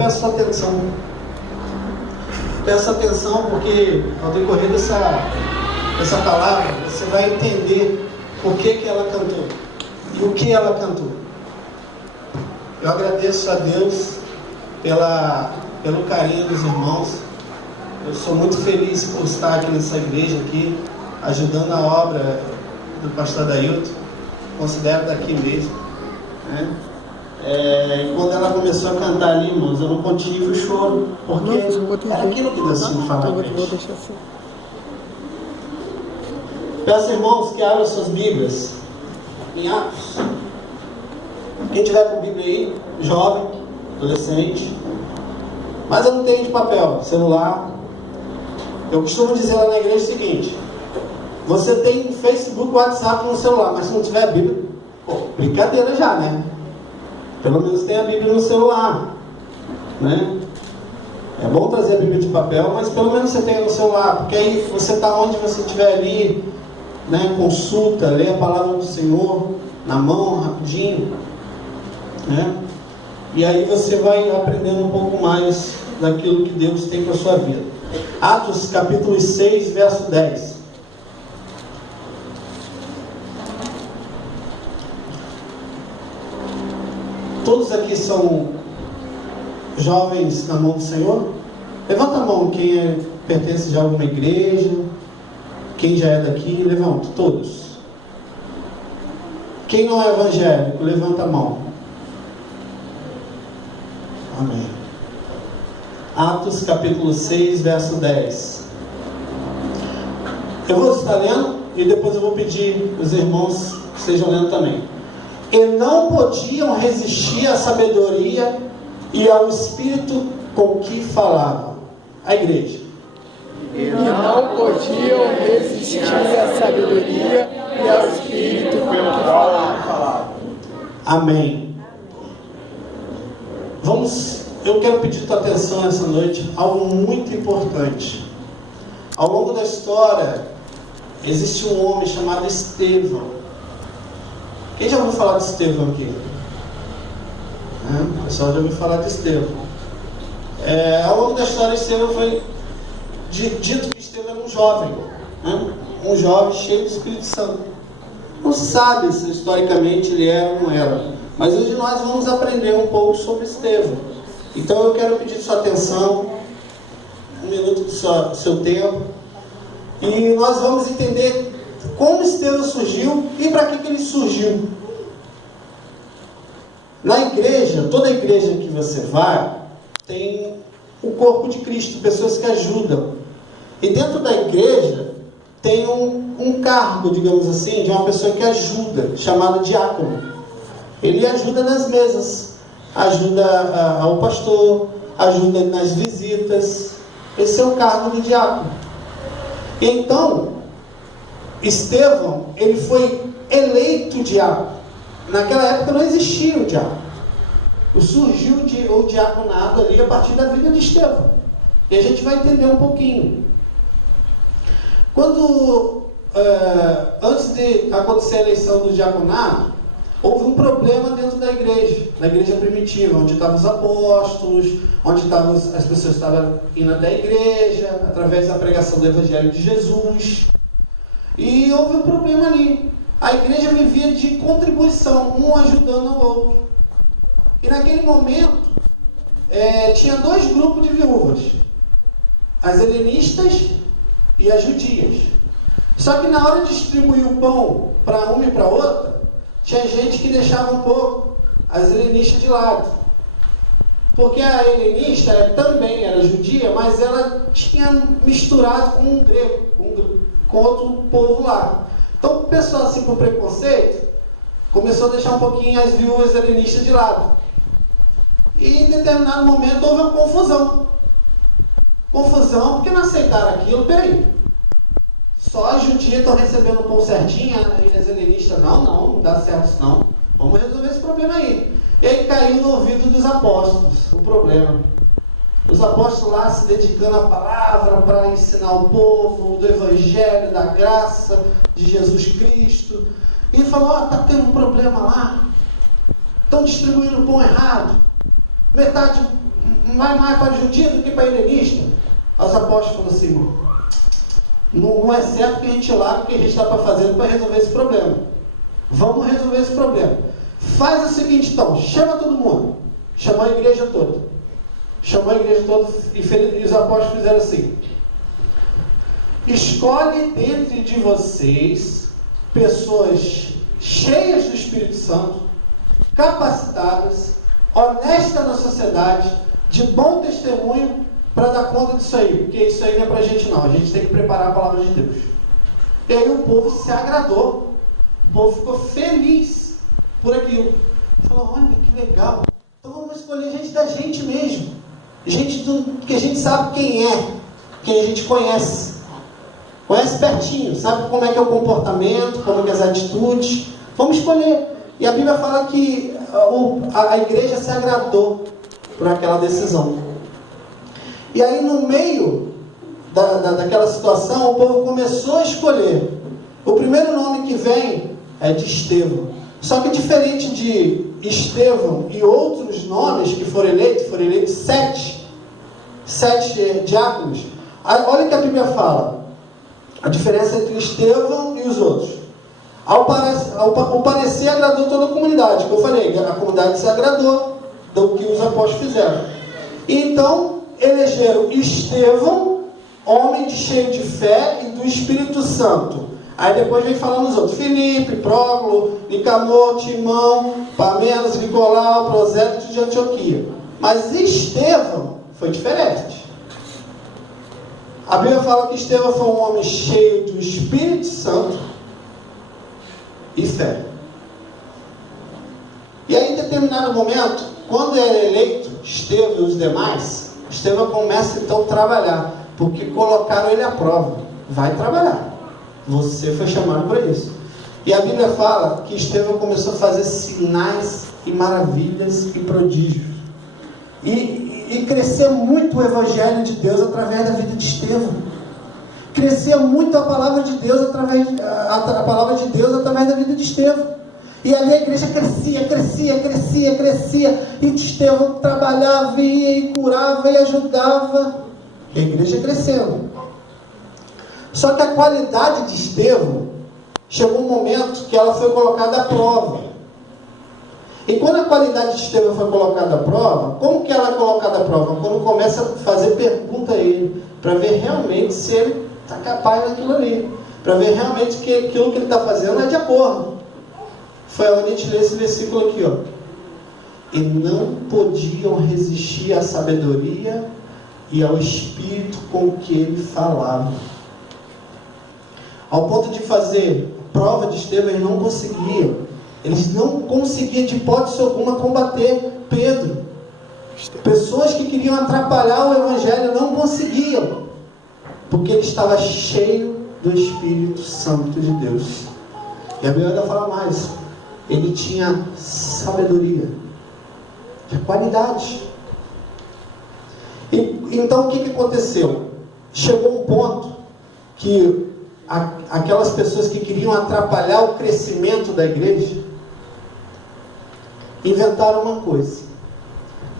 peço sua atenção. Peço atenção porque ao decorrer dessa palavra, você vai entender por que ela cantou e o que ela cantou. Eu agradeço a Deus pelo carinho dos irmãos. Eu sou muito feliz por estar aqui nessa igreja aqui, ajudando a obra do pastor Dailton. Considero daqui mesmo, né? Quando ela começou a cantar ali, irmãos, eu não contive o choro, porque era aquilo que Deus me falava. Peço, irmãos, que abram suas Bíblias em Atos. Quem tiver com Bíblia aí, jovem, adolescente, mas eu não tenho de papel, celular. Eu costumo dizer lá na igreja o seguinte: você tem Facebook, WhatsApp no celular, mas se não tiver a Bíblia, brincadeira já, né? Pelo menos tem a Bíblia no celular, né? É bom trazer a Bíblia de papel, mas pelo menos você tem no celular, porque aí você está onde você estiver ali, né? Consulta, lê a palavra do Senhor na mão, rapidinho, né? E aí você vai aprendendo um pouco mais daquilo que Deus tem para a sua vida. Atos capítulo 6, verso 10. Todos aqui são jovens na mão do Senhor? Levanta a mão quem pertence de alguma igreja, quem já é daqui, levanta, todos. Quem não é evangélico, levanta a mão. Amém. Atos capítulo 6, verso 10. Eu vou estar lendo e depois eu vou pedir os irmãos que estejam lendo também. E não podiam resistir à sabedoria e ao Espírito com que falavam. A igreja. E não podiam resistir à sabedoria e ao Espírito com que falavam. Amém. Eu quero pedir tua atenção essa noite, algo muito importante. Ao longo da história, existe um homem chamado Estevão. Quem já ouviu falar de Estevão aqui? O pessoal já ouviu falar de Estevão. Ao longo da história, Estevão foi dito que Estevão era um jovem, né? Um jovem cheio do Espírito Santo. Não se sabe se historicamente ele era ou não era, mas hoje nós vamos aprender um pouco sobre Estevão. Então eu quero pedir sua atenção, um minuto do seu tempo, e nós vamos entender como Estevão surgiu e para que ele surgiu. Na igreja, toda igreja que você vai, tem o corpo de Cristo, pessoas que ajudam. E dentro da igreja, tem um cargo, digamos assim, de uma pessoa que ajuda, chamado diácono. Ele ajuda nas mesas, ajuda ao pastor, ajuda nas visitas. Esse é o cargo do diácono. Então, Estevão, ele foi eleito diácono. Naquela época não existia o diácono. Surgiu o diaconado ali a partir da vida de Estevão. E a gente vai entender um pouquinho. Antes de acontecer a eleição do diaconado, houve um problema dentro da igreja, na igreja primitiva, onde estavam os apóstolos, onde as pessoas estavam indo até a igreja, através da pregação do Evangelho de Jesus. E houve um problema ali. A igreja vivia de contribuição, um ajudando o outro. E naquele momento, tinha dois grupos de viúvas: as helenistas e as judias. Só que na hora de distribuir o pão para uma e para outra, tinha gente que deixava um pouco as helenistas de lado. Porque a helenista também era judia, mas ela tinha misturado com um grego, com outro povo lá. Então o pessoal, assim, por preconceito, começou a deixar um pouquinho as viúvas helenistas de lado. E em determinado momento houve uma confusão. Confusão porque não aceitaram aquilo. Peraí, só as judias estão recebendo o pão certinho e as helenistas não dá certo isso não. Vamos resolver esse problema aí. E aí caiu no ouvido dos apóstolos o problema. Os apóstolos lá se dedicando à palavra para ensinar o povo do Evangelho, da graça de Jesus Cristo. E ele falou: está tendo um problema lá. Estão distribuindo o pão errado. vai mais para judia do que para helenista. Os apóstolos falaram assim, não é certo que a gente largue o que a gente está para fazer para resolver esse problema. Vamos resolver esse problema. Faz o seguinte então, chama todo mundo. Chamou a igreja toda. Chamou a igreja toda e os apóstolos fizeram assim. Escolhe dentre de vocês pessoas cheias do Espírito Santo, capacitadas, honestas na sociedade, de bom testemunho, para dar conta disso aí, porque isso aí não é para a gente não, a gente tem que preparar a palavra de Deus. E aí o povo se agradou, o povo ficou feliz por aquilo. Falou, olha que legal, então vamos escolher gente da gente mesmo, gente que a gente sabe quem é, quem a gente conhece pertinho, sabe como é que é o comportamento, como é que é as atitudes, vamos escolher. E a Bíblia fala que a igreja se agradou por aquela decisão. E aí no meio daquela situação, o povo começou a escolher. O primeiro nome que vem é de Estevão. Só que diferente de Estevão e outros nomes que foram eleitos 7 diáconos. Olha o que a Bíblia fala. A diferença entre Estevão e os outros. Ao parecer agradou toda a comunidade. Que eu falei, a comunidade se agradou do que os apóstolos fizeram. Então, elegeram Estevão, homem cheio de fé e do Espírito Santo. Aí depois vem falando os outros. Filipe, Próclo, Nicamor, Timão, Parmenas, Nicolau, Prosélito de Antioquia. Mas Estevão foi diferente. A Bíblia fala que Estevão foi um homem cheio do Espírito Santo e fé. E aí, em determinado momento, quando é eleito Estevão e os demais, Estevão começa então a trabalhar, porque colocaram ele à prova. Vai trabalhar. Você foi chamado para isso. E a Bíblia fala que Estevão começou a fazer sinais e maravilhas e prodígios. E crescer muito o Evangelho de Deus através da vida de Estevão. Crescer muito a palavra de Deus através da vida de Estevão. E ali a igreja crescia. E Estevão trabalhava, ia e curava e ajudava. E a igreja crescendo. Só que a qualidade de Estevão chegou um momento que ela foi colocada à prova. E quando a qualidade de Estevão foi colocada à prova, como que ela é colocada à prova? Quando começa a fazer pergunta a ele, para ver realmente se ele está capaz daquilo ali, para ver realmente que aquilo que ele está fazendo é de acordo. Foi onde a gente lê esse versículo aqui, ó. E não podiam resistir à sabedoria e ao espírito com que ele falava. Ao ponto de fazer prova de Estevão, eles não conseguiam. Eles não conseguiam de hipótese alguma combater Pedro. Pessoas que queriam atrapalhar o Evangelho não conseguiam, porque ele estava cheio do Espírito Santo de Deus. E a Bíblia ainda fala mais. Ele tinha sabedoria, tinha qualidade. Então o que aconteceu? Chegou um ponto que aquelas pessoas que queriam atrapalhar o crescimento da igreja inventaram uma coisa.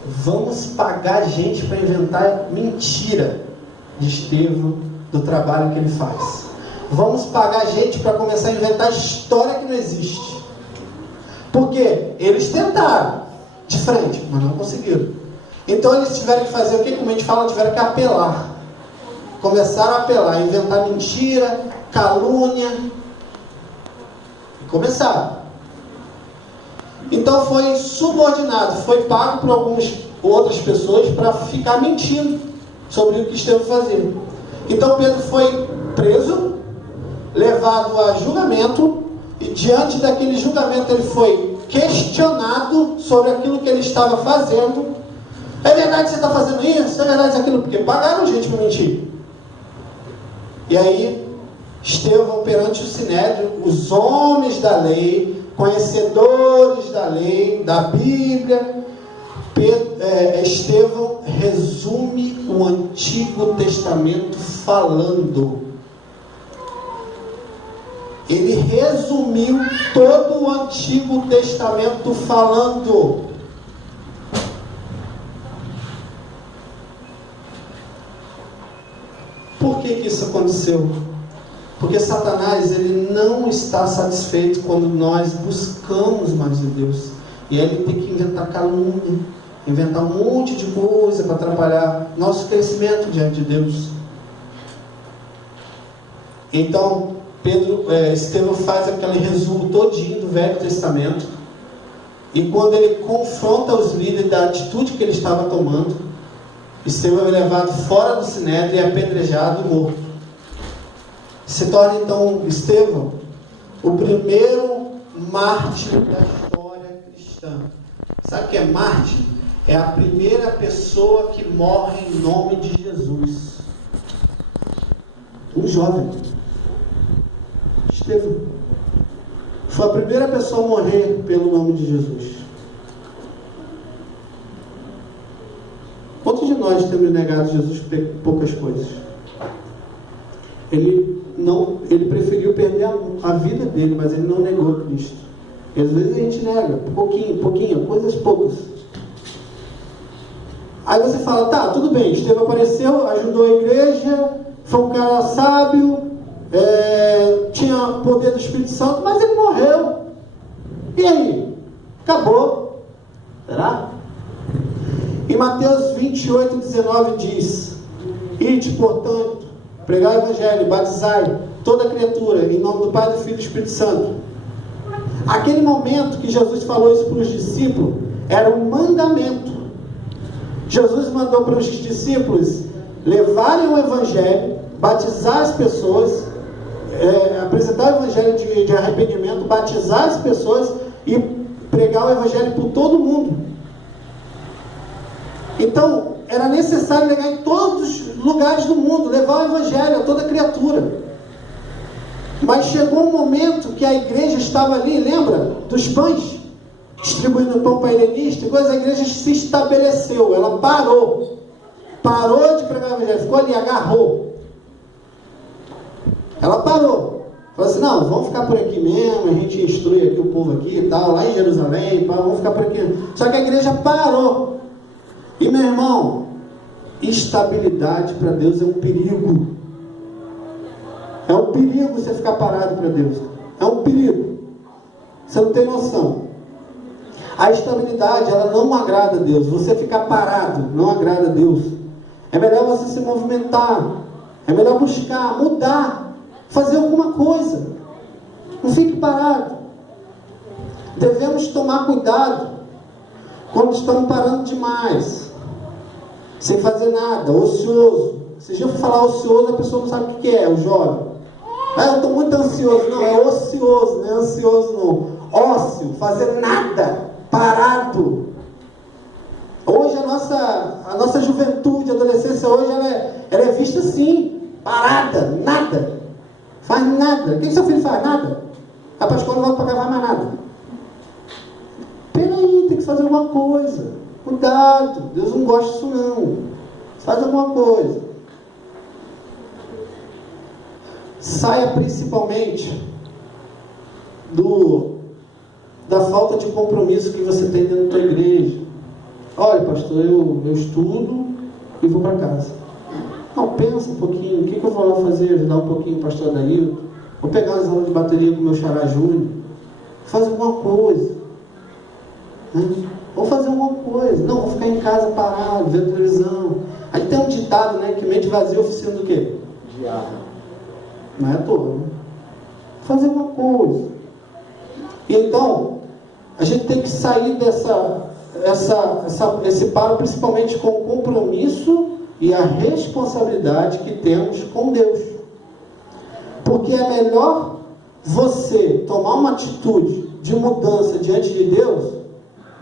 Vamos pagar gente para inventar mentira de Estevão, do trabalho que ele faz. Vamos pagar gente para começar a inventar história que não existe. Porque eles tentaram de frente, mas não conseguiram. Então eles tiveram que fazer o que? Como a gente fala, tiveram que apelar. Começaram a apelar, inventar mentira, calúnia. E começaram. Então foi subordinado, foi pago por algumas outras pessoas para ficar mentindo sobre o que Estevão fazia. Então Pedro foi preso, levado a julgamento, e diante daquele julgamento ele foi questionado sobre aquilo que ele estava fazendo. É verdade que você está fazendo isso? É verdade aquilo? Porque pagaram gente para mentir. E aí Estevão, perante o Sinédrio, os homens da lei, conhecedores da lei, da Bíblia, Estevão resume o Antigo Testamento falando. Ele resumiu todo o Antigo Testamento falando. por que isso aconteceu? Porque Satanás, ele não está satisfeito quando nós buscamos mais de Deus. E aí ele tem que inventar calúnia, inventar um monte de coisa para atrapalhar nosso crescimento diante de Deus. Então, Estevão faz aquele resumo todinho do Velho Testamento. E quando ele confronta os líderes da atitude que ele estava tomando, Estevão é levado fora do sinédrio e é apedrejado e morto. Se torna então Estevão o primeiro mártir da história cristã. Sabe o que é mártir? É a primeira pessoa que morre em nome de Jesus. Um jovem. Estevão foi a primeira pessoa a morrer pelo nome de Jesus. Quantos de nós temos negado Jesus por poucas coisas? Ele preferiu perder a vida dele, mas ele não negou Cristo. E às vezes a gente nega, pouquinho, coisas poucas. Aí você fala, tá, tudo bem, Estevão apareceu, ajudou a igreja, foi um cara sábio, tinha poder do Espírito Santo, mas ele morreu. E aí? Acabou. Será? Em Mateus 28, 19 diz: Ide, portanto, pregai o Evangelho, batizai toda criatura, em nome do Pai, do Filho e do Espírito Santo. Aquele momento que Jesus falou isso para os discípulos, era um mandamento. Jesus mandou para os discípulos levarem o Evangelho, batizar as pessoas, apresentar o Evangelho de arrependimento, batizar as pessoas e pregar o Evangelho por todo mundo. Então, era necessário levar em todos os lugares do mundo, levar o Evangelho a toda criatura. Mas chegou um momento que a igreja estava ali, lembra? Dos pães, distribuindo pão para helenista, a igreja se estabeleceu, ela parou de pregar o Evangelho, ficou ali, agarrou. Ela parou, falou assim, não, vamos ficar por aqui mesmo, a gente instrui aqui o povo aqui e tal, lá em Jerusalém, vamos ficar por aqui. Só que a igreja parou. E meu irmão, estabilidade para Deus é um perigo. É um perigo você ficar parado para Deus. É um perigo. Você não tem noção. A estabilidade, ela não agrada a Deus. Você ficar parado não agrada a Deus. É melhor você se movimentar. É melhor buscar, mudar, fazer alguma coisa. Não fique parado. Devemos tomar cuidado quando estamos parando demais, sem fazer nada, ocioso. Se já for falar ocioso, a pessoa não sabe o que é, o jovem. Eu estou muito ansioso. Não, é ocioso, não é ansioso não. Ócio, fazer nada, parado. Hoje a nossa juventude, adolescência, hoje ela é vista assim, parada, nada. Faz nada. O que seu filho faz? Nada. Vai para a escola, não volta para cá, faz mais nada. Peraí, tem que fazer alguma coisa. Cuidado, Deus não gosta disso não. Faz alguma coisa. Saia principalmente da falta de compromisso que você tem dentro da igreja. Olha, pastor, eu estudo e vou para casa. Não, pensa um pouquinho, o que eu vou lá fazer? Ajudar um pouquinho o pastor Adailton? Vou pegar as aulas de bateria com o meu xará Júnior. Faz alguma coisa. Vou fazer alguma coisa. Não, vou ficar em casa parado, vendo televisão. Aí tem um ditado, né? Que mente vazia, oficina do quê? Diabo. Não é à toa, né? Fazer alguma coisa. E então, a gente tem que sair esse paro, principalmente com o compromisso e a responsabilidade que temos com Deus. Porque é melhor você tomar uma atitude de mudança diante de Deus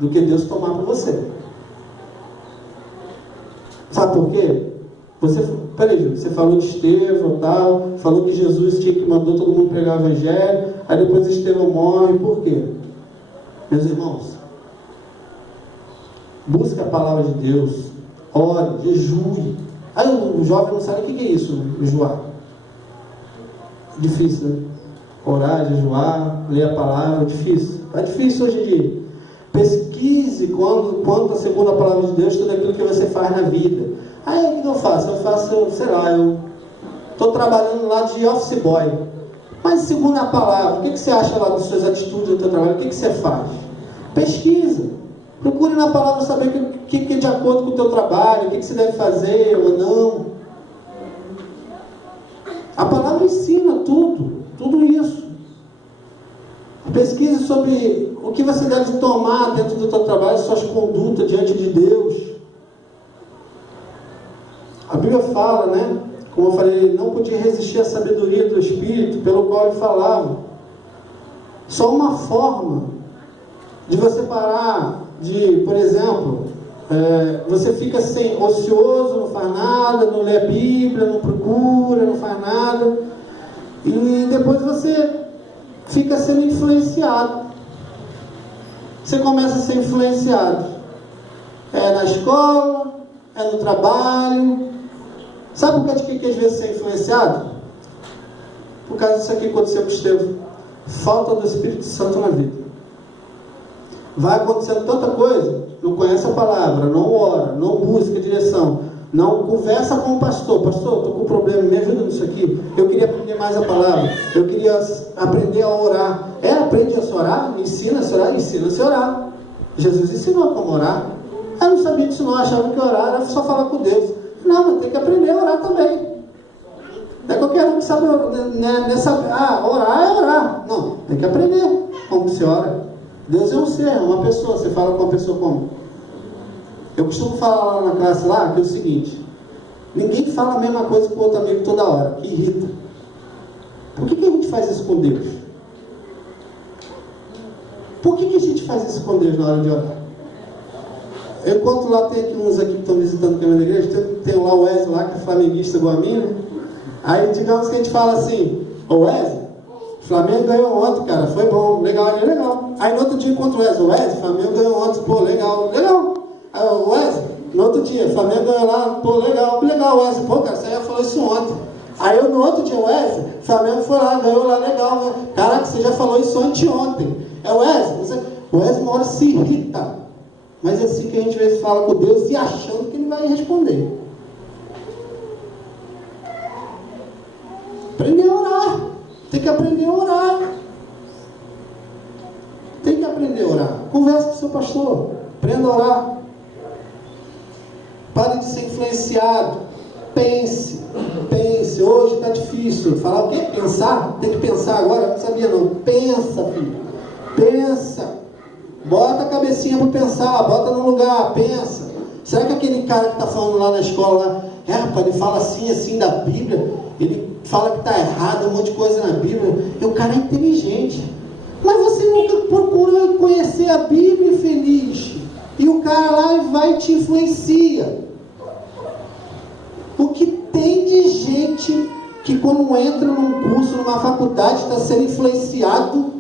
do que Deus tomar por você. Sabe por quê? Peraí, Júlio, você falou de Estevão, tal, falou que Jesus mandou todo mundo pregar o Evangelho, aí depois Estevão morre, por quê? Meus irmãos, busque a palavra de Deus, ore, jejue. Aí o jovem não sabe o que é isso, jejuar. Difícil, né? Orar, jejuar, ler a palavra, difícil. Está difícil hoje em dia. Pesquise quando segundo a palavra de Deus, tudo aquilo que você faz na vida. Aí o que eu faço? Eu faço, sei lá, eu estou trabalhando lá de office boy. Mas segundo a palavra, o que você acha lá das suas atitudes no seu trabalho? O que você faz? Pesquisa. Procure na palavra saber o que é de acordo com o teu trabalho, o que você deve fazer ou não. A palavra ensina tudo isso. Pesquise sobre o que você deve tomar dentro do teu trabalho, suas condutas diante de Deus. A Bíblia fala, né? Como eu falei, não podia resistir à sabedoria do Espírito pelo qual ele falava. Só uma forma de você parar de, por exemplo, você fica ocioso, não faz nada, não lê a Bíblia, não procura, não faz nada, e depois você fica sendo influenciado. Você começa a ser influenciado. É na escola, é no trabalho. Sabe por causa de que às vezes você é influenciado? Por causa disso aqui que aconteceu com Estevão. Falta do Espírito Santo na vida. Vai acontecendo tanta coisa, não conhece a palavra, não ora, não busca direção, não conversa com o pastor. Pastor, estou com um problema, me ajuda nisso aqui. Eu queria aprender mais a palavra, eu queria aprender a orar. Aprende a se orar, ensina-se a orar, ensina-se a orar. Jesus ensinou como orar. Eu não sabia disso não, achava que orar era só falar com Deus. Não, mas tem que aprender a orar também. Não é qualquer um que sabe orar é orar. Não, tem que aprender como se ora. Deus é um ser, é uma pessoa. Você fala com uma pessoa como? Eu costumo falar lá na classe lá, que é o seguinte: ninguém fala a mesma coisa com o outro amigo toda hora, que irrita. Por que a gente faz isso com Deus? Por que a gente faz isso com Deus na hora de orar? Enquanto lá tem aqui uns aqui que estão visitando o caminho da igreja, tem lá o Wesley lá, que é flamenguista igual a mim, né? Aí digamos que a gente fala assim: ô Wesley, Flamengo ganhou ontem, cara, foi bom, legal, legal. Aí no outro dia encontro o Wesley, Flamengo ganhou ontem, pô, legal. Aí o Wesley, no outro dia, Flamengo ganhou lá, pô, legal, Wesley, pô, cara, você já falou isso ontem. Aí eu no outro dia, Wesley, Flamengo foi lá, ganhou lá, legal, caraca, você já falou isso anteontem. O Wesley uma hora se irrita, mas é assim que a gente às vezes fala com Deus e achando que ele vai responder. Aprender a orar. Tem que aprender a orar. Tem que aprender a orar. Converse com o seu pastor. Aprenda a orar. Pare de ser influenciado. Pense. Hoje está difícil. Falar o quê? Pensar? Tem que pensar agora? Eu não sabia não. Pensa, filho. Pensa. Bota a cabecinha para pensar. Bota no lugar. Pensa. Será que aquele cara que está falando lá na escola lá, rapaz, ele fala assim da Bíblia, ele fala que está errado, um monte de coisa na Bíblia, e o cara é inteligente. Mas você nunca procura conhecer a Bíblia, feliz. E o cara lá vai e te influencia. O que tem de gente que quando entra num curso, numa faculdade, está sendo influenciado?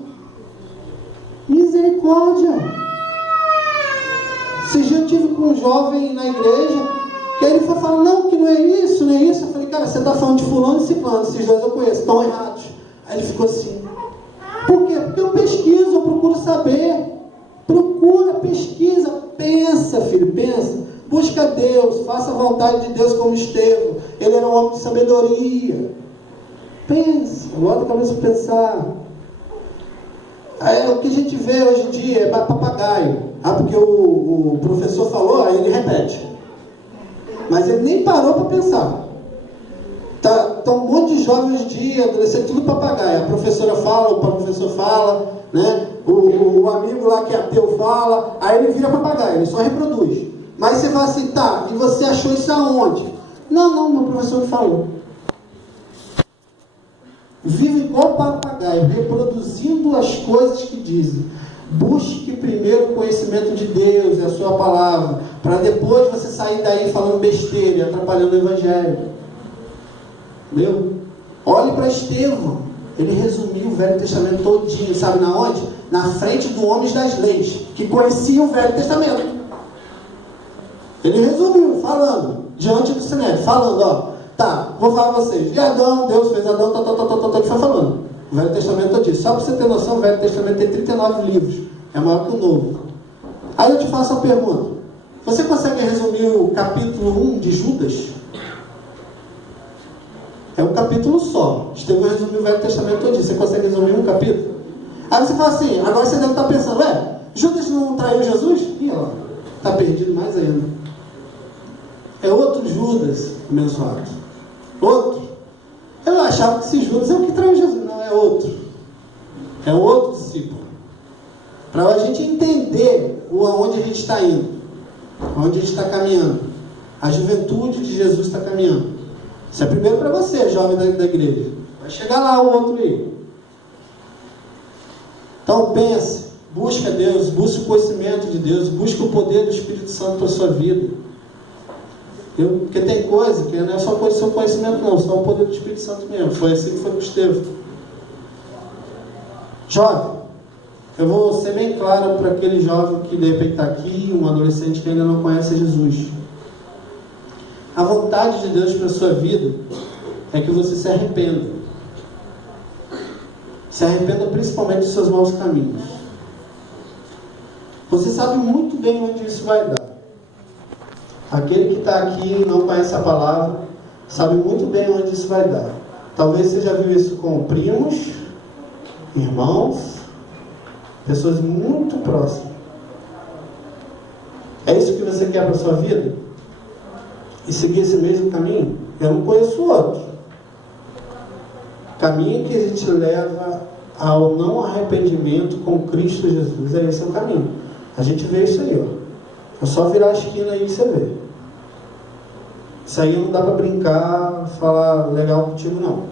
Misericórdia! Esse dia eu tive com um jovem na igreja, que aí ele foi falar, não, que não é isso. Eu falei, cara, você está falando de fulano e ciclano, esses dois eu conheço, estão errados. Aí ele ficou assim. Por quê? Porque eu pesquiso, eu procuro saber. Procura, pesquisa, pensa, filho, pensa. Busca Deus, faça a vontade de Deus como Estevão. Ele era um homem de sabedoria. Pensa, bota a cabeça para pensar. O que a gente vê hoje em dia é papagaio. Porque o professor falou, aí ele repete. Mas ele nem parou para pensar. Tá um monte de jovens hoje em dia, adolescente, tudo papagaio. A professora fala, o professor fala, né? O amigo lá que é ateu fala, aí ele vira papagaio, ele só reproduz. Mas você fala assim, tá, e você achou isso aonde? Não, meu professor falou. Vive igual papagaio, reproduzindo as coisas que dizem. Busque primeiro o conhecimento de Deus e a sua palavra, para depois você sair daí falando besteira e atrapalhando o evangelho. Entendeu? Olhe para Estevão. Ele resumiu o Velho Testamento todinho, sabe na onde? Na frente dos homens das leis, que conheciam o Velho Testamento. Ele resumiu, falando, diante do Sinédrio, falando, tá, vou falar para vocês, de Adão, Deus fez Adão, ele foi falando. O Velho Testamento todo isso. Só para você ter noção, o Velho Testamento tem 39 livros. É maior que o Novo. Aí eu te faço a pergunta. Você consegue resumir o capítulo 1 de Judas? É um capítulo só. Estevão resumiu o Velho Testamento todinho. Você consegue resumir um capítulo? Aí você fala assim, agora você deve estar pensando, Judas não traiu Jesus? Ih, ó, está perdido mais ainda. É outro Judas abençoado. Outro. Eu achava que esse Judas é o que traiu Jesus. Não, é outro. É outro discípulo. Para a gente entender aonde a gente está indo, aonde a gente está caminhando. A juventude de Jesus está caminhando. Isso é primeiro para você, jovem da igreja. Vai chegar lá o outro aí. Então pense, busque a Deus, busque o conhecimento de Deus, busque o poder do Espírito Santo para a sua vida. Porque tem coisa que não é só o seu conhecimento não, só o poder do Espírito Santo mesmo. Foi assim que foi com Estevão. Jovem, eu vou ser bem claro para aquele jovem que de repente está aqui, um adolescente que ainda não conhece Jesus. A vontade de Deus para a sua vida é que você se arrependa. Se arrependa principalmente dos seus maus caminhos. Você sabe muito bem onde isso vai dar. Aquele que está aqui e não conhece a palavra, sabe muito bem onde isso vai dar. Talvez você já viu isso com primos, irmãos, pessoas muito próximas. É isso que você quer para a sua vida? E seguir esse mesmo caminho? Eu não conheço outro. Caminho que a gente leva ao não arrependimento com Cristo Jesus. Esse é o caminho. A gente vê isso aí, ó. É só virar a esquina aí que você vê. Isso aí não dá para brincar, falar legal contigo, não.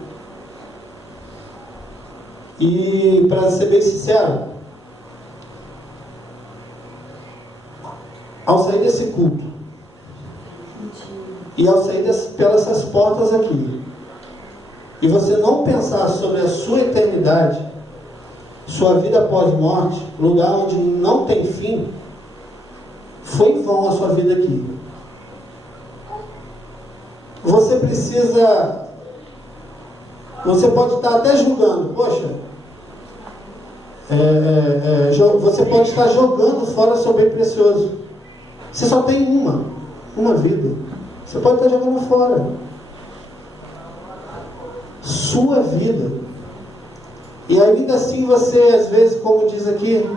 E para ser bem sincero, ao sair desse culto e ao sair pelas essas portas aqui, e você não pensar sobre a sua eternidade, sua vida após morte, lugar onde não tem fim, foi em vão a sua vida aqui. Você precisa, você pode estar até julgando, poxa, você pode estar jogando fora seu bem precioso. Você só tem uma vida. Você pode estar jogando fora sua vida. E ainda assim você, às vezes, como diz aqui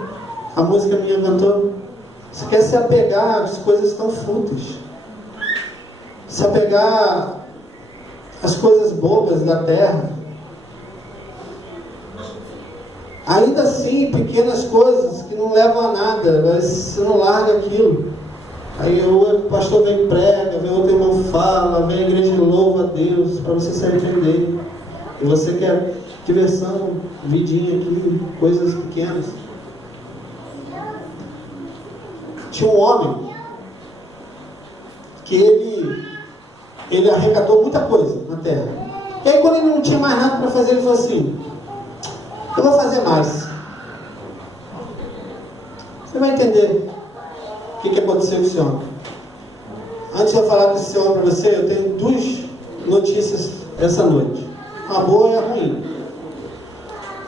a música minha cantou, você quer se apegar às coisas tão fúteis, se apegar às coisas bobas da terra. Ainda assim, pequenas coisas que não levam a nada, mas você não larga aquilo. Aí o pastor vem e prega, vem outro irmão fala, vem a igreja e louva a Deus, para você se arrepender. E você quer diversão, vidinha aqui, coisas pequenas. Tinha um homem que ele arrecadou muita coisa na terra. E aí quando ele não tinha mais nada para fazer, ele falou assim: eu vou fazer mais. Você vai entender o que aconteceu com esse homem. Antes de eu falar desse homem para você, eu tenho duas notícias essa noite. A boa e a ruim.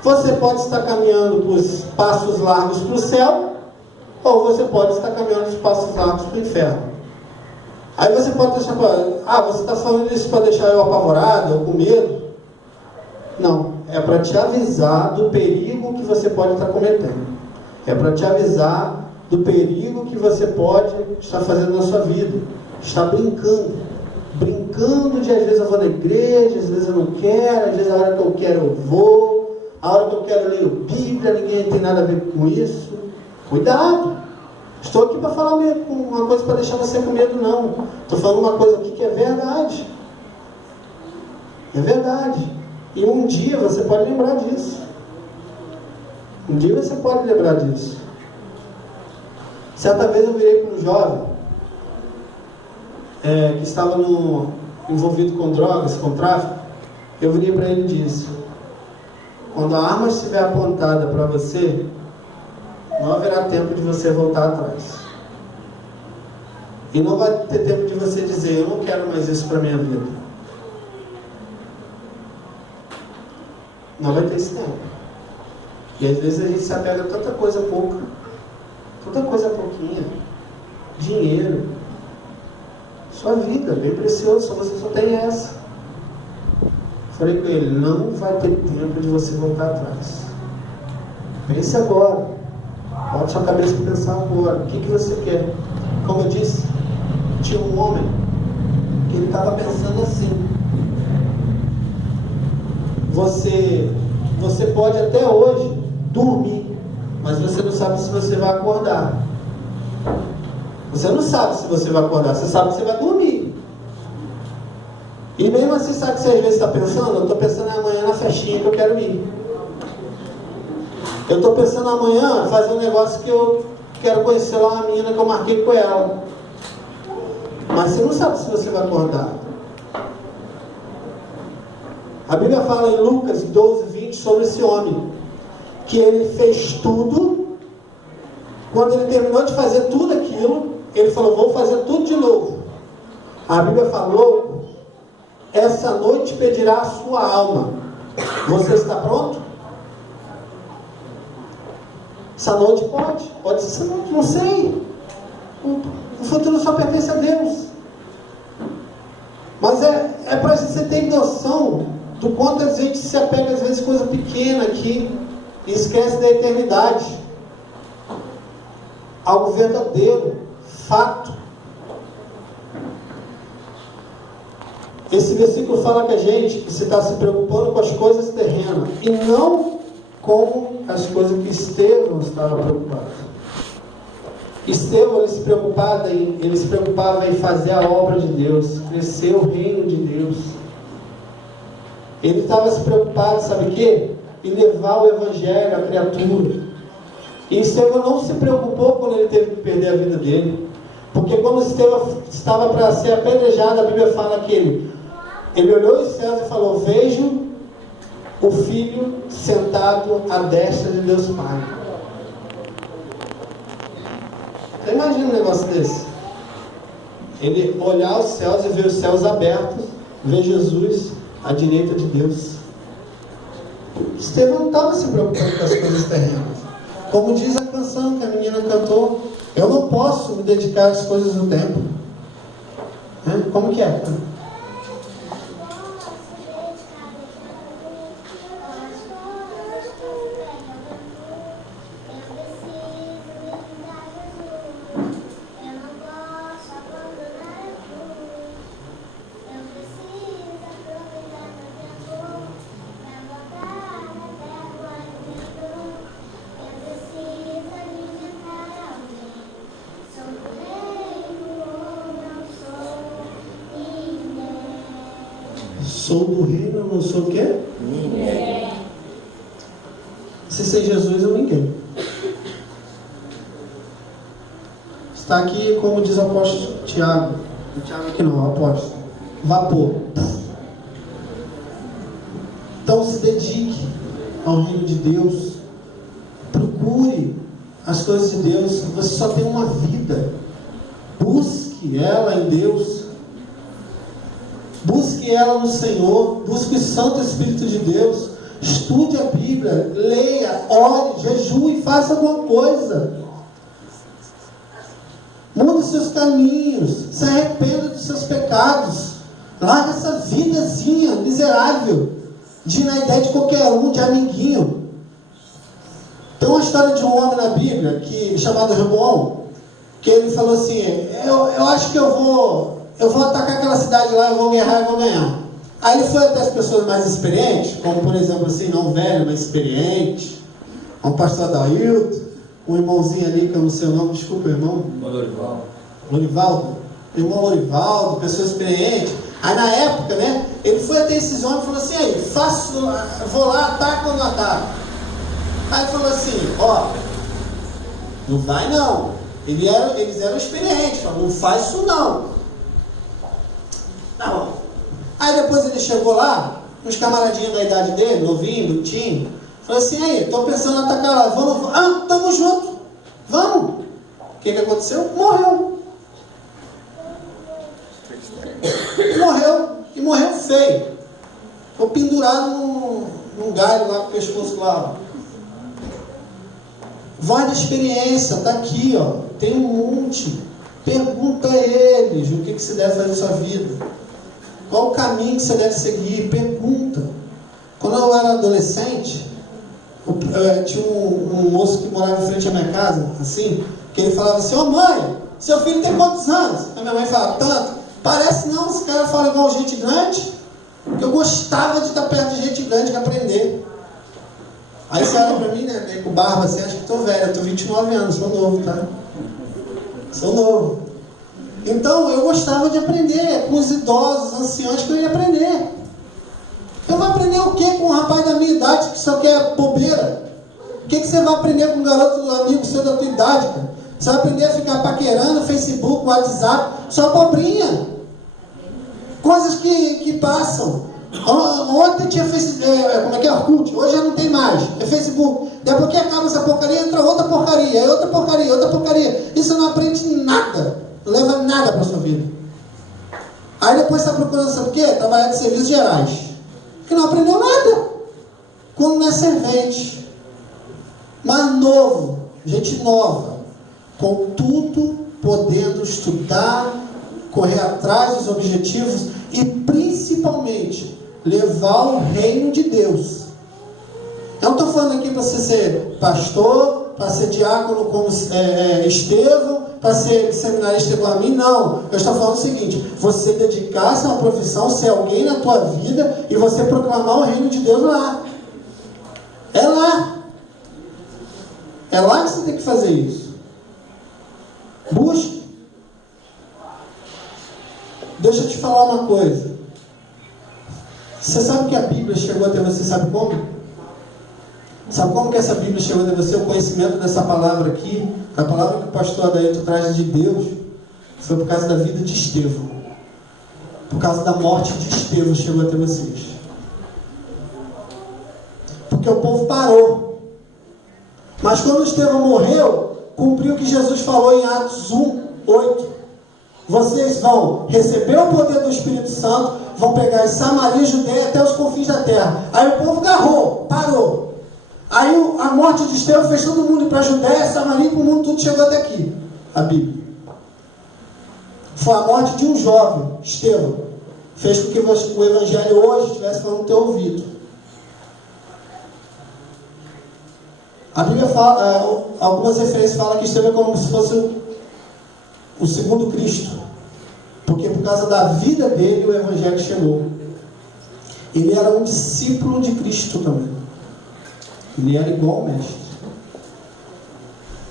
Você pode estar caminhando por passos largos para o céu, ou você pode estar caminhando por passos largos para o inferno. Aí você pode estar falando, você está falando isso para deixar eu apavorado ou com medo? Não, é para te avisar do perigo que você pode estar cometendo. É para te avisar do perigo que você pode estar fazendo na sua vida. Está brincando de, às vezes eu vou na igreja, às vezes eu não quero, às vezes a hora que eu quero eu vou, a hora que eu quero ler a Bíblia, ninguém tem nada a ver com isso. Cuidado! Estou aqui para falar uma coisa para deixar você com medo, não. Estou falando uma coisa aqui que é verdade. É verdade. E um dia você pode lembrar disso. Um dia você pode lembrar disso. Certa vez eu virei para um jovem que estava envolvido com drogas, com tráfico. Eu virei para ele e disse: quando a arma estiver apontada para você, não haverá tempo de você voltar atrás. E não vai ter tempo de você dizer: eu não quero mais isso para a minha vida. Não vai ter esse tempo. E às vezes a gente se apega a tanta coisa pouca, tanta coisa pouquinha. Dinheiro. Sua vida, bem precioso, você só tem essa. Falei com ele, não vai ter tempo de você voltar atrás. Pense agora. Bote sua cabeça para pensar agora. O que você quer? Como eu disse, tinha um homem que ele estava pensando assim. Você pode até hoje dormir, mas você não sabe se você vai acordar. Você não sabe se você vai acordar, você sabe que você vai dormir. E mesmo assim, sabe o que você às vezes está pensando? Eu estou pensando amanhã na festinha que eu quero ir. Eu estou pensando amanhã fazer um negócio que eu quero conhecer lá uma menina que eu marquei com ela. Mas você não sabe se você vai acordar. A Bíblia fala em Lucas 12, 20 sobre esse homem, que ele fez tudo. Quando ele terminou de fazer tudo aquilo, ele falou, vou fazer tudo de novo. A Bíblia falou, essa noite pedirá a sua alma. Você está pronto? Essa noite pode ser essa noite, não sei. O futuro só pertence a Deus. Mas é para você ter noção do quanto a gente se apega às vezes a coisa pequena aqui e esquece da eternidade. Algo verdadeiro, fato. Esse versículo fala com a gente que você está se preocupando com as coisas terrenas e não como as coisas que Estevão estava preocupado. Estevão, ele se preocupava em fazer a obra de Deus, crescer o reino de Deus. Ele estava se preocupado, sabe o quê? Em levar o evangelho à criatura. E Estevão não se preocupou quando ele teve que perder a vida dele. Porque quando Estevão estava para ser apedrejado, a Bíblia fala que ele olhou os céus e falou, vejo o Filho sentado à destra de Deus Pai. Você imagina um negócio desse? Ele olhar os céus e ver os céus abertos, ver Jesus à direita de Deus. Estevão não estava se preocupando com as coisas terrenas. Como diz a canção que a menina cantou, eu não posso me dedicar às coisas do tempo. Como que é? Sou do reino, eu não sou o quê? Ninguém. Se sem Jesus, eu ninguém. Está aqui, como diz o apóstolo Tiago. O Tiago aqui não, o apóstolo. Vapor. Então se dedique ao reino de Deus. Procure as coisas de Deus. Você só tem uma vida. Busque ela em Deus. Busque ela no Senhor, busque o Santo Espírito de Deus, estude a Bíblia, leia, ore, jejue, faça alguma coisa. Mude seus caminhos, se arrependa dos seus pecados, larga essa vidazinha miserável, de ir na ideia de qualquer um, de amiguinho. Tem uma história de um homem na Bíblia, chamado Roboão, que ele falou assim, eu acho que eu vou atacar aquela cidade lá, eu vou guerrar e vou ganhar. Aí ele foi até as pessoas mais experientes, como por exemplo assim, não velho, mas experiente, um pastor Adailton, um irmãozinho ali, que eu não sei o nome, desculpa, irmão. Lorivaldo. Irmão Lorivaldo, pessoa experiente. Aí na época, né, ele foi até esses homens e falou assim, aí, vou lá, ataco ou não ataco? Aí ele falou assim, não vai não. Eles eram experientes, falaram, não faz isso não. Tá bom. Aí depois ele chegou lá, uns camaradinhos da idade dele, novinho, bonitinho, falou assim, aí, tô pensando em atacar lá, vamos, tamo junto, vamos. O que aconteceu? Morreu. E morreu feio. Ficou pendurado num galho lá com o pescoço lá. Vai na experiência, tá aqui, tem um monte. Pergunta a eles o que você deve fazer na sua vida. Qual o caminho que você deve seguir? Pergunta. Quando eu era adolescente, tinha um moço que morava em frente à minha casa, assim, que ele falava assim: ô mãe, seu filho tem quantos anos? A minha mãe falava: tanto. Parece não, esse cara fala igual gente grande. Porque eu gostava de estar perto de gente grande, de aprender. Aí você olha pra mim, né, meio com barba assim, acho que tô velho, eu tô 29 anos, sou novo, tá? Sou novo. Então eu gostava de aprender com os idosos, anciãos, que eu ia aprender. Eu vou aprender o que com um rapaz da minha idade que só quer bobeira? O que você vai aprender com um garoto amigo seu da tua idade, cara? Você vai aprender a ficar paquerando, Facebook, WhatsApp, só bobrinha. Coisas que passam. Ontem tinha Orkut, hoje já não tem mais, é Facebook. Depois que acaba essa porcaria, entra outra porcaria, outra porcaria, outra porcaria. Isso não aprende nada, não leva nada para a sua vida. Aí depois você está procurando, sabe o quê? Trabalhar de serviços gerais, que não aprendeu nada. Quando não é servente, mas novo, gente nova, com tudo podendo estudar, correr atrás dos objetivos e principalmente levar o reino de Deus. Eu não estou falando aqui para você ser pastor, para ser diácono como Estevão, para ser seminarista igual a mim, não. Eu estou falando o seguinte: você dedicar-se a uma profissão, ser alguém na tua vida e você proclamar o reino de Deus lá. É lá. É lá que você tem que fazer isso. Busque. Deixa eu te falar uma coisa. Você sabe que a Bíblia chegou até você, sabe como? Sabe como que essa Bíblia chegou até você? O conhecimento dessa palavra aqui, a palavra que o pastor Adailton traz de Deus, foi por causa da vida de Estevão. Por causa da morte de Estevão chegou até vocês. Porque o povo parou. Mas quando Estevão morreu, cumpriu o que Jesus falou em Atos 1:8. Vocês vão receber o poder do Espírito Santo, vão pegar em Samaria e Judeia até os confins da terra. Aí o povo agarrou, parou. Aí a morte de Estevão fez todo mundo ir para a Judeia, Samaria, para o mundo tudo chegou até aqui. A Bíblia. Foi a morte de um jovem, Estevão. Fez com que o Evangelho hoje estivesse falando no teu ouvido. A Bíblia fala, algumas referências falam que Estevão é como se fosse o segundo Cristo, porque por causa da vida dele o Evangelho chegou. Ele era um discípulo de Cristo também. Ele era igual ao mestre.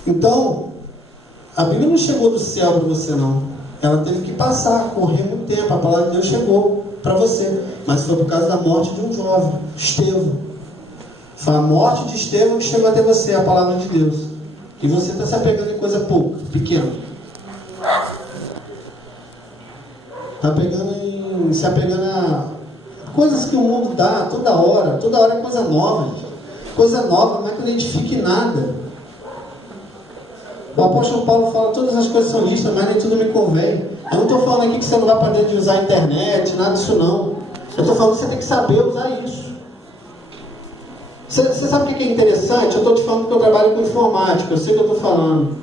Então, a Bíblia não chegou do céu para você não. Ela teve que passar, correr muito tempo. A palavra de Deus chegou para você, mas foi por causa da morte de um jovem, Estevão. Foi a morte de Estevão que chegou até você, a palavra de Deus. E você está se apegando em coisa pouca, pequena. Está se apegando a coisas que o mundo dá toda hora é coisa nova, gente. Coisa nova, não é que não identifique nada. O apóstolo Paulo fala: todas as coisas são listas, mas nem tudo me convém. Eu não estou falando aqui que você não vai aprender de usar a internet, nada disso não. Eu estou falando que você tem que saber usar isso. Você sabe o que é interessante? Eu estou te falando que eu trabalho com informática, eu sei o que eu estou falando.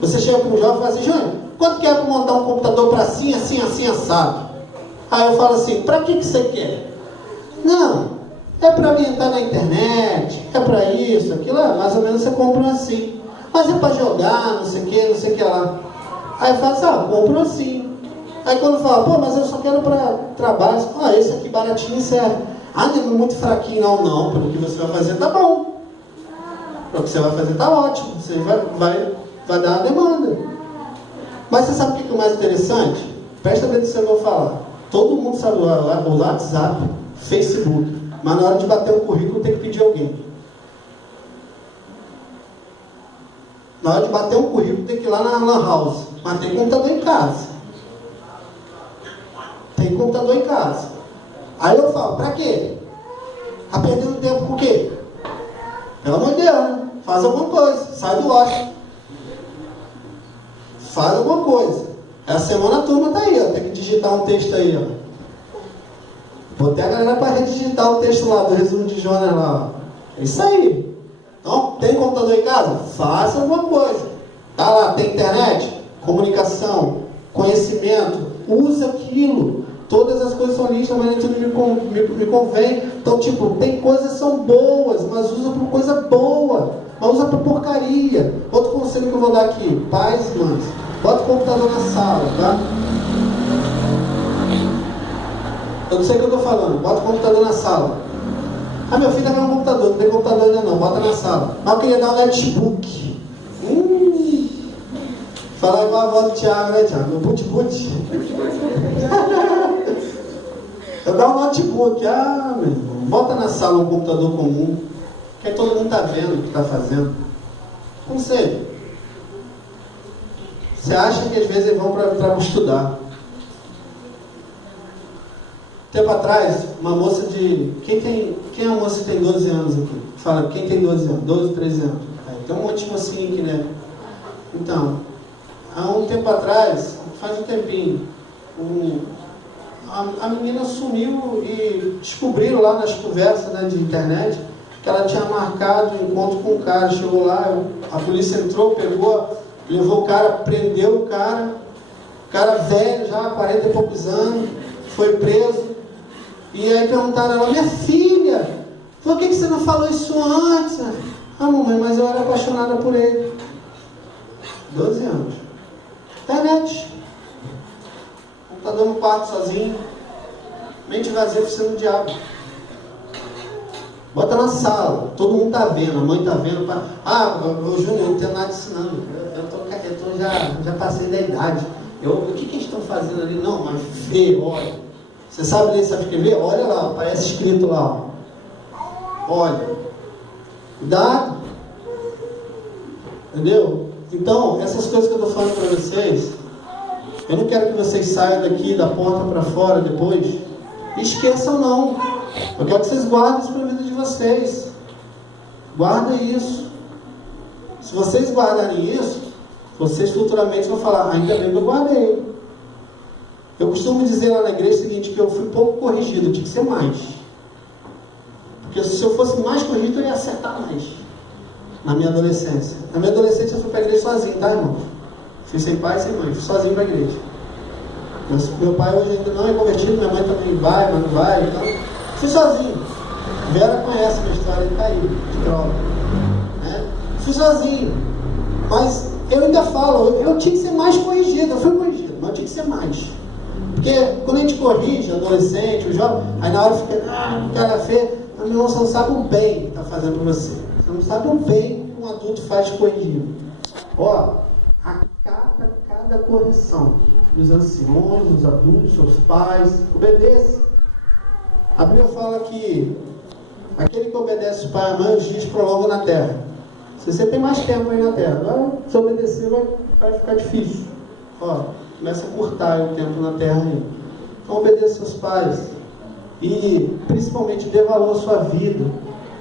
Você chega para um jovem e fala assim: Jânio, quanto que é para montar um computador para assim, assado? Aí eu falo assim: para que você quer? Não, é para mim entrar na internet, é para isso, aquilo, mais ou menos você compra assim. Mas é para jogar, não sei o que lá. Aí eu falo assim: compro assim. Aí quando fala: pô, mas eu só quero para trabalho. Esse aqui baratinho serve. Não é muito fraquinho não, pelo que você vai fazer tá bom. Pelo que você vai fazer tá ótimo. Você vai dar uma demanda. Mas você sabe o que é o mais interessante? Presta atenção no que eu vou falar. Todo mundo sabe o WhatsApp, Facebook, mas na hora de bater o currículo tem que pedir alguém. Na hora de bater um currículo tem que ir lá na Lan House. Mas tem computador em casa. Tem computador em casa. Aí eu falo: pra quê? Tá perdendo tempo por quê? Pelo amor de Deus, né? Faz alguma coisa. Sai do ócio. Faz alguma coisa. Essa semana a turma tá aí, ó. Tem que digitar um texto aí, ó. Botei a galera para redigitar o texto lá do resumo de Jonas lá, ó. É isso aí. Então, tem computador em casa? Faça alguma coisa. Tá lá, tem internet? Comunicação, conhecimento. Usa aquilo. Todas as coisas são lícitas, mas nem tudo me convém. Então, tipo, tem coisas que são boas, mas usa por coisa boa. Mas usa por porcaria. Outro conselho que eu vou dar aqui. Pais e mães. Bota o computador na sala, tá? Eu não sei o que eu estou falando. Bota o computador na sala. Ah, meu filho vai um computador. Não tem computador ainda não. Bota na sala. Mas eu queria dar um notebook. Falar igual a voz do Thiago, né, Thiago? Boot. Eu dar um notebook. Ah, meu irmão. Bota na sala um computador comum. Que aí todo mundo está vendo o que está fazendo. Conselho. Você acha que às vezes eles vão para estudar. Tempo atrás, uma moça de... Quem é uma moça que tem 12 anos aqui? Fala, quem tem 12 anos? 12, 13 anos. Tem um monte de mocinha aqui, né? Então, há um tempo atrás, faz um tempinho, a menina sumiu e descobriram lá nas conversas, né, de internet que ela tinha marcado um encontro com o cara. Chegou lá, a polícia entrou, pegou, levou o cara, prendeu o cara velho já, 40 e poucos anos, foi preso. E aí perguntaram a ela, minha filha, por que você não falou isso antes? Ah, mamãe, mas eu era apaixonada por ele. 12 anos. Internet. Computador no quarto sozinho. Mente vazia oficina do diabo. Bota na sala. Todo mundo está vendo. A mãe está vendo. O Júnior, eu não tenho nada ensinando. Eu já passei da idade. O que eles estão fazendo ali? Não, mas vê, olha. Você sabe ler, sabe escrever? Olha lá, aparece escrito lá. Olha. Cuidado. Entendeu? Então, essas coisas que eu estou falando para vocês, eu não quero que vocês saiam daqui da porta para fora depois e esqueçam não. Eu quero que vocês guardem isso para a vida de vocês. Guardem isso. Se vocês guardarem isso, vocês futuramente vão falar, ainda bem que eu guardei. Eu costumo dizer lá na igreja o seguinte, que eu fui pouco corrigido, eu tinha que ser mais. Porque se eu fosse mais corrigido, eu ia acertar mais. Na minha adolescência. Na minha adolescência eu fui para a igreja sozinho, tá, irmão? Fui sem pai e sem mãe, fui sozinho para a igreja. Meu pai hoje ainda não é convertido, minha mãe também vai, mas não vai, então fui sozinho. Vera conhece a minha história, ele está aí, de prova. Né? Fui sozinho. Mas eu ainda falo, eu tinha que ser mais corrigido, eu fui corrigido, mas eu tinha que ser mais. Porque quando a gente corrige, adolescente, o jovem, aí na hora fica, cara feio, meu irmão, você não sabe o bem que está fazendo para você. Você não sabe o bem que um adulto faz corrigindo. Ó, acata cada correção dos anciões, dos adultos, seus pais, obedeça. A Bíblia fala que aquele que obedece o pai e a mãe, os dias prolongam na terra. Se você tem mais tempo aí na terra, se obedecer vai ficar difícil. Ó, começa a curtar o tempo na terra aí. Então obedeça seus pais. E principalmente dê valor à sua vida.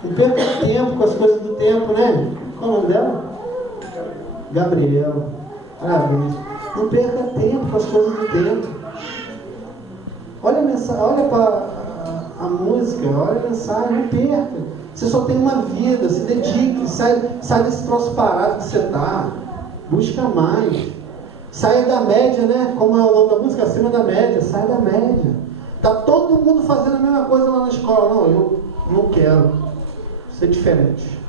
Não perca tempo com as coisas do tempo, né? Qual é o nome dela? Gabriel. Parabéns. Não perca tempo com as coisas do tempo. Olha a mensagem, olha para a música, olha a mensagem, não perca. Você só tem uma vida, se dedique, sai desse troço parado que você está. Busca mais. Saia da média, né? Como é o nome da música? Acima da média. Saia da média. Está todo mundo fazendo a mesma coisa lá na escola. Não, eu não quero ser diferente.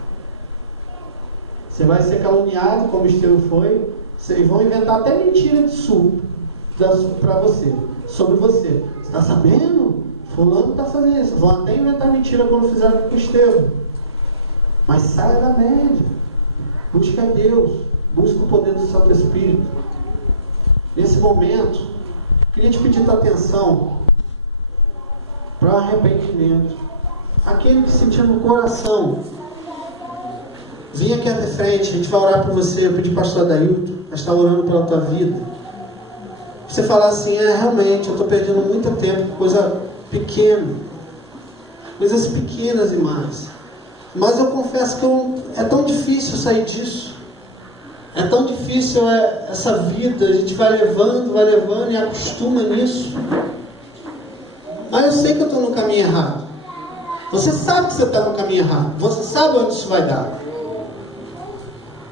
Você vai ser caluniado, como o Estevão foi. Vocês vão inventar até mentira de sul para você, sobre você. Você está sabendo? Fulano está fazendo isso. Vão até inventar mentira como fizeram com o Estevão. Mas saia da média. Busca Deus. Busca o poder do Santo Espírito. Nesse momento, queria te pedir tua atenção para o arrependimento. Aquele que sentiu no coração, vem aqui à frente, a gente vai orar por você. Eu pedi para o pastor Adailton, vai estar orando pela tua vida. Você falar assim, realmente, eu estou perdendo muito tempo com coisa pequena, coisas pequenas e mais. Mas eu confesso que é tão difícil sair disso. É tão difícil essa vida, a gente vai levando e acostuma nisso. Mas eu sei que eu estou no caminho errado. Você sabe que você está no caminho errado. Você sabe onde isso vai dar.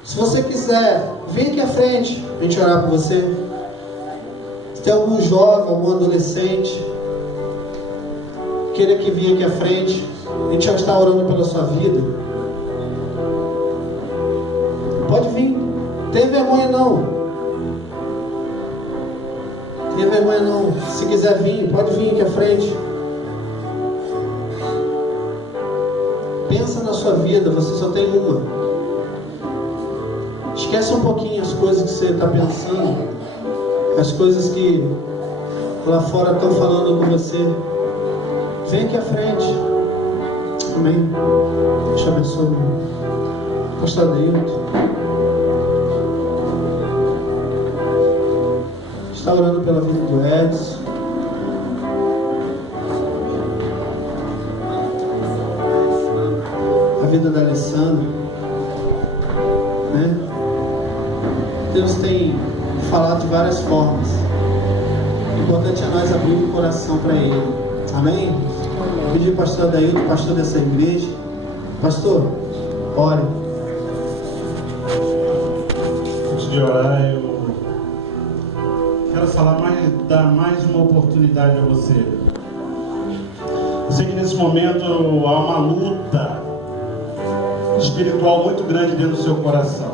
Se você quiser, vem aqui à frente para a gente orar por você. Se tem algum jovem, algum adolescente, queria que vinha aqui à frente. A gente já está orando pela sua vida. Pode vir. Não tem vergonha não. Não tem vergonha não. Se quiser vir, pode vir aqui à frente. Pensa na sua vida, você só tem uma. Esquece um pouquinho as coisas que você está pensando, as coisas que lá fora estão falando com você. Vem aqui à frente. Amém. Deus te abençoe. Pastor Adeilton está orando pela vida do Edson. A vida da Alessandra, né? Deus tem falado de várias formas. O importante é nós abrir o coração para Ele. Amém? Pedir ao pastor Adeilton, pastor dessa igreja. Pastor, ore. Antes de orar, eu quero dar mais uma oportunidade a você. Eu sei que nesse momento há uma luta espiritual muito grande dentro do seu coração.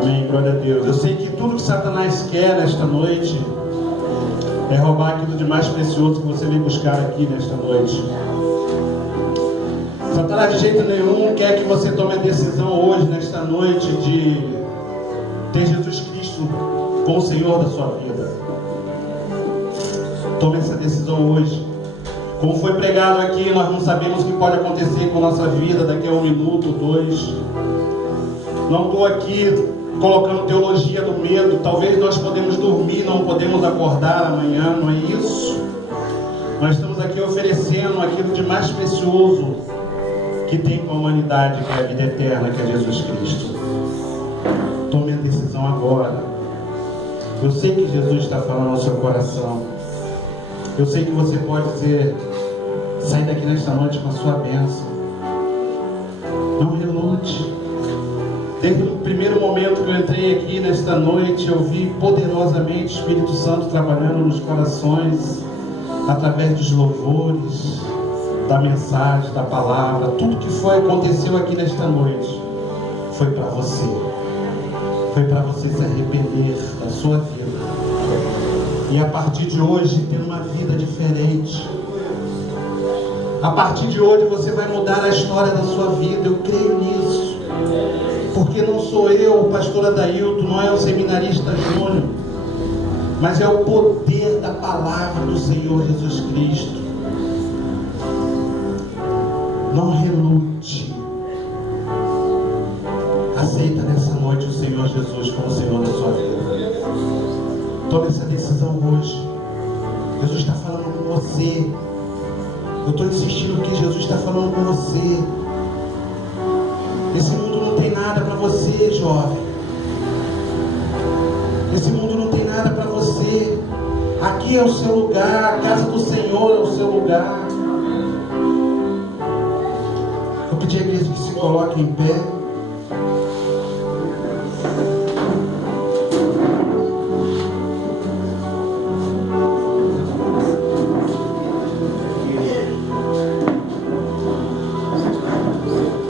Amém, glória a Deus. Eu sei que tudo que Satanás quer nesta noite é roubar aquilo de mais precioso que você vem buscar aqui nesta noite. Satanás de jeito nenhum quer que você tome a decisão hoje, nesta noite, de ter Jesus Cristo como o Senhor da sua vida. Tome essa decisão hoje. Como foi pregado aqui, nós não sabemos o que pode acontecer com a nossa vida daqui a 1 minuto, 2. Não estou aqui colocando teologia do medo. Talvez nós podemos dormir, não podemos acordar amanhã, não é isso? Nós estamos aqui oferecendo aquilo de mais precioso que tem com a humanidade, que é a vida eterna, que é Jesus Cristo. Tome a decisão agora. Eu sei que Jesus está falando ao seu coração. Eu sei que você pode sair daqui nesta noite com a sua bênção. Não relute. Desde o primeiro momento que eu entrei aqui nesta noite, eu vi poderosamente o Espírito Santo trabalhando nos corações, através dos louvores, da mensagem, da palavra. Tudo que aconteceu aqui nesta noite foi para você. Foi para você se arrepender da sua vida. E a partir de hoje ter uma vida diferente. A partir de hoje você vai mudar a história da sua vida. Eu creio nisso. Porque não sou eu, o pastor Adeilton, não é o seminarista Júnior, mas é o poder da palavra do Senhor Jesus Cristo. Não relute. Aceita nessa noite o Senhor Jesus como Senhor da sua vida. Tome essa decisão hoje. Jesus está falando com você. Eu estou insistindo que Jesus está falando com você. Esse mundo não tem nada para você, jovem. Esse mundo não tem nada para você. Aqui é o seu lugar. A casa do Senhor é o seu lugar. Eu pedi à igreja que se coloque em pé.